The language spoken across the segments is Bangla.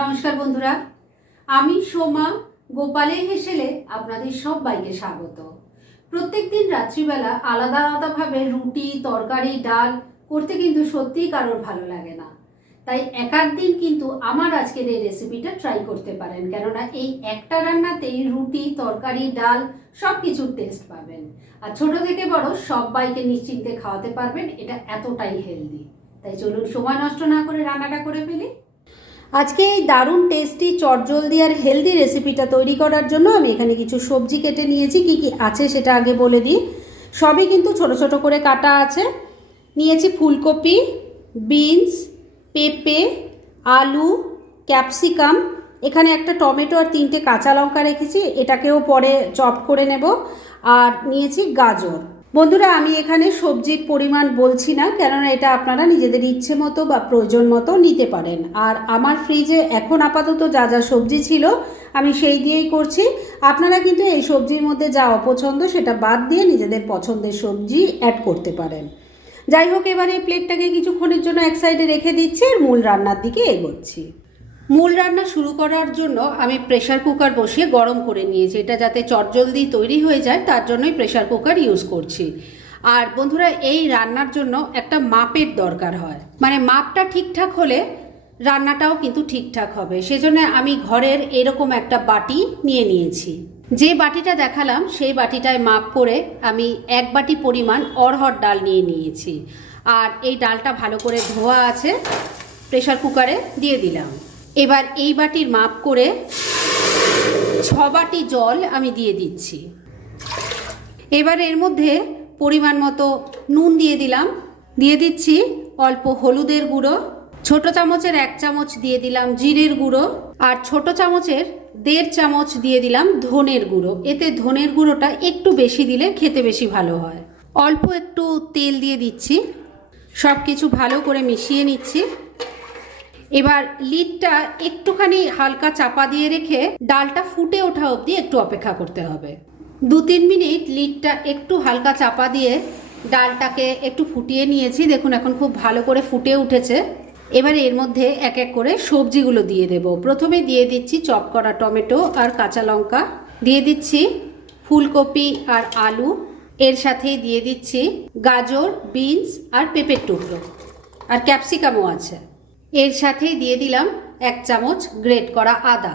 নমস্কার বন্ধুরা, আমি সোমা গোপালের হেসেলে আপনাদের সবাইকে স্বাগত। প্রত্যেক দিন রাত্রিবেলা আলাদা আলাদাভাবে রুটি, তরকারি, ডাল করতে কিন্তু সত্যিই কারোর ভালো লাগে না। তাই এক দিন কিন্তু আমার আজকের এই রেসিপিটা ট্রাই করতে পারেন, কেননা এই একটা রান্নাতেই রুটি, তরকারি, ডাল সব কিছুর টেস্ট পাবেন। আর ছোট থেকে বড় সবাইকে নিশ্চিন্তে খাওয়াতে পারবেন, এটা এতটাই হেলদি তাই চলুন সময় নষ্ট না করে রান্নাটা করে ফেলি। আজকে এই দারুণ টেস্টি চটজলদি আর হেলদি রেসিপিটা তৈরি করার জন্য আমি এখানে কিছু সবজি কেটে নিয়েছি। কি কি আছে সেটা আগে বলে দিই। সবই কিন্তু ছোট ছোট করে কাটা আছে। নিয়েছি ফুলকপি, বিনস, পেঁপে, আলু, ক্যাপসিকাম। এখানে একটা টমেটো আর তিনটে কাঁচা লঙ্কা রেখেছি। এটাকেও পরে চপ করে নেব। আর নিয়েছি গাজর। বন্ধুরা, আমি এখানে সবজির পরিমাণ বলছি না, কেননা এটা আপনারা নিজেদের ইচ্ছে মতো বা প্রয়োজন মতো নিতে পারেন। আর আমার ফ্রিজে এখন আপাতত যা যা সবজি ছিল, আমি সেই দিয়েই করছি। আপনারা কিন্তু এই সবজির মধ্যে যা অপছন্দ সেটা বাদ দিয়ে নিজেদের পছন্দের সবজি অ্যাড করতে পারেন। যাই হোক, এবার এই প্লেটটাকে কিছুক্ষণের জন্য এক সাইডে রেখে দিচ্ছি আর মূল রান্নার দিকে এগোচ্ছি। মূল রান্না শুরু করার জন্য আমি প্রেশার কুকার বসিয়ে গরম করে নিয়েছি। এটা যাতে চটজলদি তৈরি হয়ে যায়, তার জন্যই প্রেশার কুকার ইউজ করছি। আর বন্ধুরা, এই রান্নার জন্য একটা মাপের দরকার হয়। মানে মাপটা ঠিকঠাক হলে রান্নাটাও কিন্তু ঠিকঠাক হবে। সেজন্য আমি ঘরের এরকম একটা বাটি নিয়ে নিয়েছি। যে বাটিটা দেখালাম, সেই বাটিটায় মাপ করে আমি এক বাটি পরিমাণ অরহর ডাল নিয়ে নিয়েছি। আর এই ডালটা ভালো করে ধোয়া আছে প্রেশার কুকারে দিয়ে দিলাম। এবার এই বাটির মাপ করে ছ বাটি জল আমি দিয়ে দিচ্ছি। এবার এর মধ্যে পরিমাণ মতো নুন দিয়ে দিলাম। দিয়ে দিচ্ছি অল্প হলুদের গুঁড়ো, ছোট চামচের এক চামচ দিয়ে দিলাম জিরের গুঁড়ো, আর ছোট চামচের দেড় চামচ দিয়ে দিলাম ধনের গুঁড়ো। এতে ধনের গুঁড়োটা একটু বেশি দিলে খেতে বেশি ভালো হয়। অল্প একটু তেল দিয়ে দিচ্ছি। সব কিছু ভালো করে মিশিয়ে নিচ্ছি। এবার লিডটা একটুখানি হালকা চাপা দিয়ে রেখে ডালটা ফুটে ওঠা অবধি একটু অপেক্ষা করতে হবে। দু তিন মিনিট লিডটা একটু হালকা চাপা দিয়ে ডালটাকে একটু ফুটিয়ে নিয়েছি। দেখুন, এখন খুব ভালো করে ফুটে উঠেছে। এবার এর মধ্যে এক এক করে সবজিগুলো দিয়ে দেব। প্রথমে দিয়ে দিচ্ছি চপ করা টমেটো আর কাঁচা লঙ্কা। দিয়ে দিচ্ছি ফুলকপি আর আলু। এর সাথেই দিয়ে দিচ্ছি গাজর, বিনস আর পেঁপের টুকরো। আর ক্যাপসিকামও আছে। এর সাথেই দিয়ে দিলাম এক চামচ গ্রেট করা আদা।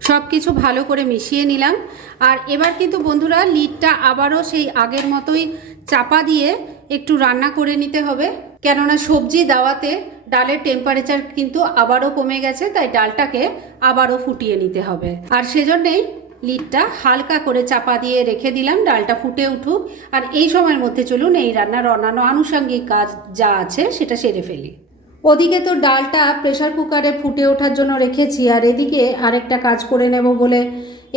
সব কিছু ভালো করে মিশিয়ে নিলাম। আর এবার কিন্তু বন্ধুরা, লিডটা আবারও সেই আগের মতোই চাপা দিয়ে একটু রান্না করে নিতে হবে। কেননা সবজি দেওয়াতে ডালের টেম্পারেচার কিন্তু আবারও কমে গেছে, তাই ডালটাকে আবারও ফুটিয়ে নিতে হবে। আর সেজন্যেই লিডটা হালকা করে চাপা দিয়ে রেখে দিলাম, ডালটা ফুটে উঠুক। আর এই সময়ের মধ্যে চলুন, এই রান্নার অন্যান্য আনুষঙ্গিক কাজ যা আছে সেটা সেরে ফেলি। ওদিকে তো ডালটা প্রেশার কুকারে ফুটে ওঠার জন্য রেখেছি, আর এদিকে আরেকটা কাজ করে নেব বলে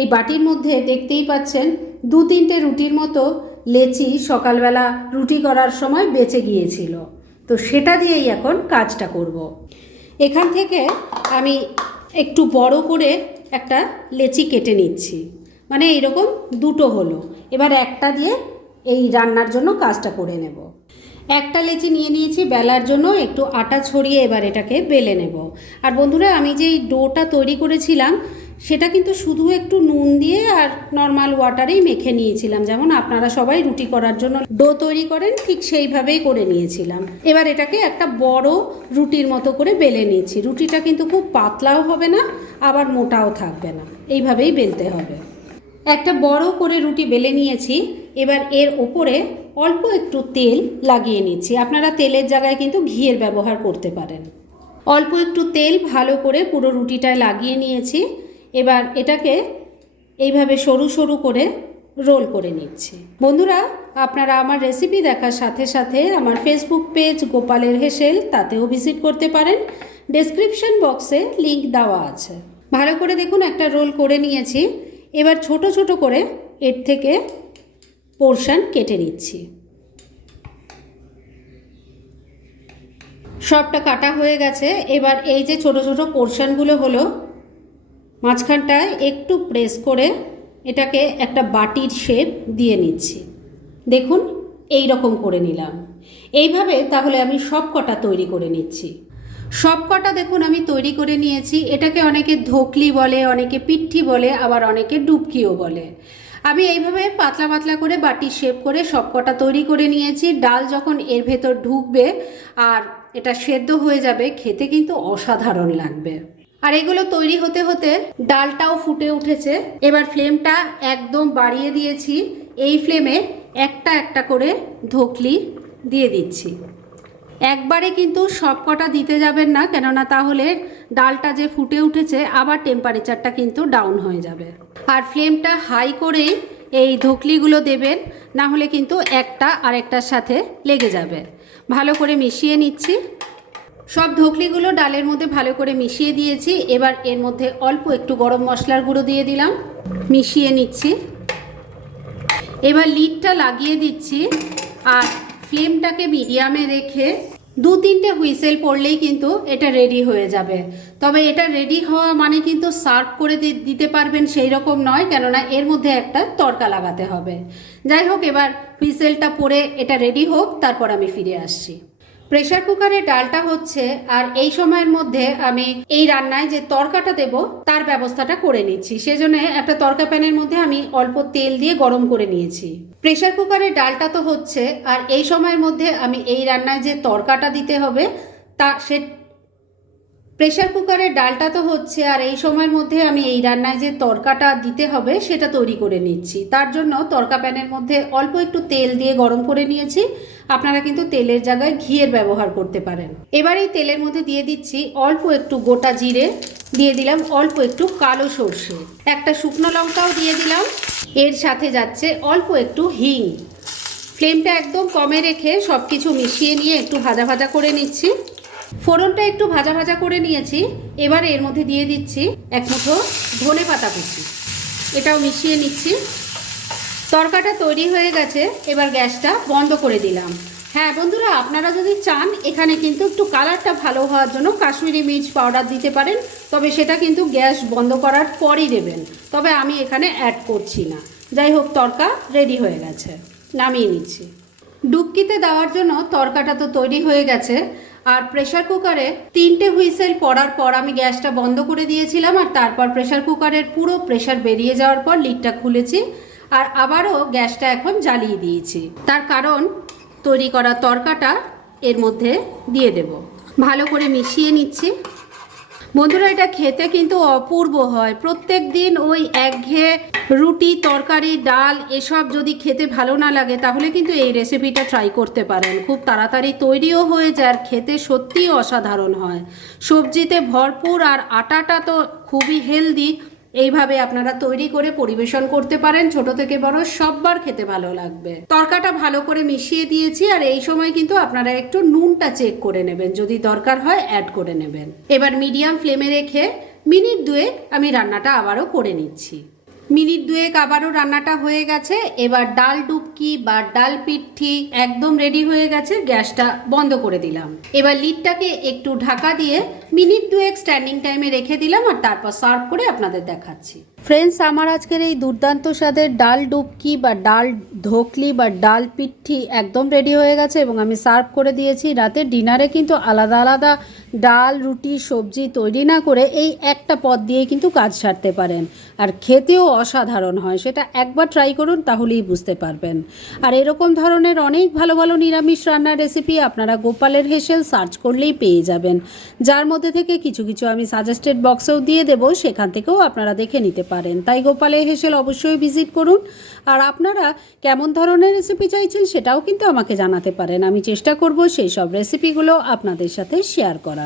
এই বাটির মধ্যে দেখতেই পাচ্ছেন দু তিনটে রুটির মতো লেচি সকালবেলা রুটি করার সময় বেঁচে গিয়েছিল। তো সেটা দিয়েই এখন কাজটা করব। এখান থেকে আমি একটু বড় করে একটা লেচি কেটে নিচ্ছি। মানে এইরকম দুটো হলো। এবার একটা দিয়ে এই রান্নার জন্য কাজটা করে নেব। একটা লেচি নিয়ে নিয়েছি, বেলার জন্য একটু আটা ছড়িয়ে এবার এটাকে বেলে নেব। আর বন্ধুরা, আমি যেই ডোটা তৈরি করেছিলাম, সেটা কিন্তু শুধু একটু নুন দিয়ে আর নর্মাল ওয়াটারেই মেখে নিয়েছিলাম। যেমন আপনারা সবাই রুটি করার জন্য ডো তৈরি করেন, ঠিক সেইভাবেই করে নিয়েছিলাম। এবার এটাকে একটা বড় রুটির মতো করে বেলে নিয়েছি। রুটিটা কিন্তু খুব পাতলাও হবে না, আবার মোটাও থাকবে না। এইভাবেই বেলতে হবে। একটা বড় করে রুটি বেলে নিয়েছি। এবার এর ওপরে অল্প একটু তেল লাগিয়ে নিচ্ছি। আপনারা তেলের জায়গায় কিন্তু ঘিয়ের ব্যবহার করতে পারেন। অল্প একটু তেল ভালো করে পুরো রুটিটায় লাগিয়ে নিয়েছি। এবার এটাকে এইভাবে সরু সরু করে রোল করে নিচ্ছি। বন্ধুরা, আপনারা আমার রেসিপি দেখার সাথে সাথে আমার ফেসবুক পেজ গোপালের হেসেল, তাতেও ভিজিট করতে পারেন। ডেসক্রিপশন বক্সে লিংক দেওয়া আছে। ভালো করে দেখুন, একটা রোল করে নিয়েছি। এবার ছোট ছোট করে এর থেকে পোর্শন কেটে নিচ্ছি। সবটা কাটা হয়ে গেছে। এবার এই যে ছোট ছোট পোর্শনগুলো হলো, মাঝখানটায় একটু প্রেস করে এটাকে একটা বাটির শেপ দিয়ে নিচ্ছি। দেখুন এই রকম করে নিলাম। এইভাবে তাহলে আমি সব কটা তৈরি করে নিচ্ছি। সব কটা দেখুন, আমি তৈরি করে নিয়েছি। এটাকে অনেকে ধোকলি বলে, অনেকে পিঠি বলে, আবার অনেকে ডুবকিও বলে। আমি এইভাবে পাতলা পাতলা করে বাটি শেপ করে সব কটা তৈরি করে নিয়েছি। ডাল যখন এর ভেতর ঢুকবে আর এটা সেদ্ধ হয়ে যাবে, খেতে কিন্তু অসাধারণ লাগবে। আর এগুলো তৈরি হতে হতে ডালটাও ফুটে উঠেছে। এবার ফ্লেমটা একদম বাড়িয়ে দিয়েছি। এই ফ্লেমে একটা একটা করে ধোকলি দিয়ে দিচ্ছি। একবারে কিন্তু সব কটা দিতে যাবেন না, কেননা তাহলে ডালটা যে ফুটে উঠেছে, আবার টেম্পারেচারটা কিন্তু ডাউন হয়ে যাবে। আর ফ্লেমটা হাই করেই এই ধকলিগুলো দেবেন, না হলে কিন্তু একটা আরেকটার সাথে লেগে যাবে। ভালো করে মিশিয়ে নিচ্ছি। সব ধোকলিগুলো ডালের মধ্যে ভালো করে মিশিয়ে দিয়েছি, এবার এর মধ্যে অল্প একটু গরম মশলার গুঁড়ো দিয়ে দিলাম। মিশিয়ে নিচ্ছি। এবার লিডটা লাগিয়ে দিচ্ছি, আর ফ্লেমটাকে মিডিয়ামে রেখে দু তিনটে হুইসেল পড়লেই কিন্তু এটা রেডি হয়ে যাবে। তবে এটা রেডি হওয়া মানে কিন্তু সার্ভ করে দিতে পারবেন সেই রকম নয়, কেননা এর মধ্যে একটা তড়কা লাগাতে হবে। যাই হোক, এবার হুইসেলটা পরে এটা রেডি হোক, তারপর আমি ফিরে আসছি। প্রেশার কুকারে ডালটা হচ্ছে, আর এই সময়ের মধ্যে আমি এই রান্নায় যে তরকাটা দেব, তার ব্যবস্থাটা করে নিচ্ছি। সেজন্য একটা তরকা প্যানের মধ্যে আমি অল্প তেল দিয়ে গরম করে নিয়েছি। প্রেশার কুকারে ডালটা তো হচ্ছে, আর এই সময়ের মধ্যে আমি এই রান্নায় যে তরকাটা দিতে হবে, তা সে প্রেশার কুকারে ডালটা তো হচ্ছে, আর এই সময়ের মধ্যে আমি এই রান্নায় যে তরকাটা দিতে হবে সেটা তৈরি করে নিচ্ছি। তার জন্য তরকা প্যানের মধ্যে অল্প একটু তেল দিয়ে গরম করে নিয়েছি। আপনারা কিন্তু তেলের জায়গায় ঘিয়ের ব্যবহার করতে পারেন। এবার এই তেলের মধ্যে দিয়ে দিচ্ছি অল্প একটু গোটা জিরে, দিয়ে দিলাম অল্প একটু কালো সর্ষে। একটা শুকনো লঙ্কাও দিয়ে দিলাম। এর সাথে যাচ্ছে অল্প একটু হিং। ফ্লেমটা একদম কমে রেখে সব কিছু মিশিয়ে নিয়ে একটু ভাজা ভাজা করে নিচ্ছি। ফোড়নটা একটু ভাজা ভাজা করে নিয়েছি। এবার এর মধ্যে দিয়ে দিচ্ছি এক মুঠো ধনে পাতা কুচি। এটাও মিশিয়ে নিচ্ছি। তরকাটা তৈরি হয়ে গেছে, এবার গ্যাসটা বন্ধ করে দিলাম। হ্যাঁ বন্ধুরা, আপনারা যদি চান, এখানে কিন্তু একটু কালারটা ভালো হওয়ার জন্য কাশ্মীরি মির্চ পাউডার দিতে পারেন, তবে সেটা কিন্তু গ্যাস বন্ধ করার পরই দেবেন। তবে আমি এখানে অ্যাড করছি না। যাই হোক, তরকা রেডি হয়ে গেছে। নামিয়ে নিচ্ছি। ডুবকিতে দেওয়ার জন্য তরকাটা তো তৈরি হয়ে গেছে। আর প্রেশার কুকারে তিনটে হুইসেল পড়ার পর আমি গ্যাসটা বন্ধ করে দিয়েছিলাম আর তারপর প্রেশার কুকারের পুরো প্রেশার বেরিয়ে যাওয়ার পর লিডটা খুলেছি আর আবারও গ্যাসটা এখন জ্বালিয়ে দিয়েছি। তার কারণ তৈরি করা তরকাটা এর মধ্যে দিয়ে দেব। ভালো করে মিশিয়ে নিচ্ছি। বন্ধুরা, এটা খেতে কিন্তু অপূর্ব হয়। প্রত্যেক দিন ওই একঘেয়ে রুটি, তরকারি, ডাল, এসব যদি খেতে ভালো না লাগে, তাহলে কিন্তু এই রেসিপিটা ট্রাই করতে পারেন। খুব তাড়াতাড়ি তৈরিও হয়ে যায় আর খেতে সত্যিই অসাধারণ হয়। সবজিতে ভরপুর আর আটাটা তো খুবই হেলদি এইভাবে আপনারা তৈরি করে পরিবেশন করতে পারেন। ছোট থেকে বড় সববার খেতে ভালো লাগবে। তরকাটা ভালো করে মিশিয়ে দিয়েছি আর এই সময় কিন্তু আপনারা একটু নুনটা চেক করে নেবেন। যদি দরকার হয় অ্যাড করে নেবেন। এবার মিডিয়াম ফ্লেমে রেখে মিনিট দুয়েক আমি রান্নাটা আবারও করে নিচ্ছি। মিনিট দুয়েক আবারও রান্নাটা হয়ে গেছে। এবার ডাল ডুবকি বা ডাল পিঠি একদম রেডি হয়ে গেছে, গ্যাসটা বন্ধ করে দিলাম। এবার লিডটাকে একটু ঢাকা দিয়ে মিনিট দুয়েক স্ট্যান্ডিং টাইমে রেখে দিলাম আর তারপর সার্ভ করে আপনাদের দেখাচ্ছি। ফ্রেন্ডস আমার আজকের এই দুর্দান্ত স্বাদের ডাল ডুবকি বা ডাল ধোকলি বা ডাল পিঠি একদম রেডি হয়ে গেছে এবং আমি সার্ভ করে দিয়েছি। রাতে ডিনারে কিন্তু আলাদা আলাদা ডাল, রুটি, সবজি তৈরি না করে এই একটা পদ দিয়ে কিন্তু কাজ সারতে পারেন। আর খেতেও অসাধারণ হয়, সেটা একবার ট্রাই করুন তাহলেই বুঝতে পারবেন। আর এরকম ধরনের অনেক ভালো ভালো নিরামিষ রান্নার রেসিপি আপনারা গোপালের হেসেল সার্চ করলেই পেয়ে যাবেন। যার মধ্যে থেকে কিছু কিছু আমি সাজেস্টেড বক্সেও দিয়ে দেব, সেখান থেকেও আপনারা দেখে নিতে পারেন। তাই গোপালের হেসেল অবশ্যই ভিজিট করুন। আর আপনারা কেমন ধরনের রেসিপি চাইছেন সেটাও কিন্তু আমাকে জানাতে পারেন। আমি চেষ্টা করব সেই সব রেসিপিগুলো আপনাদের সাথে শেয়ার করার।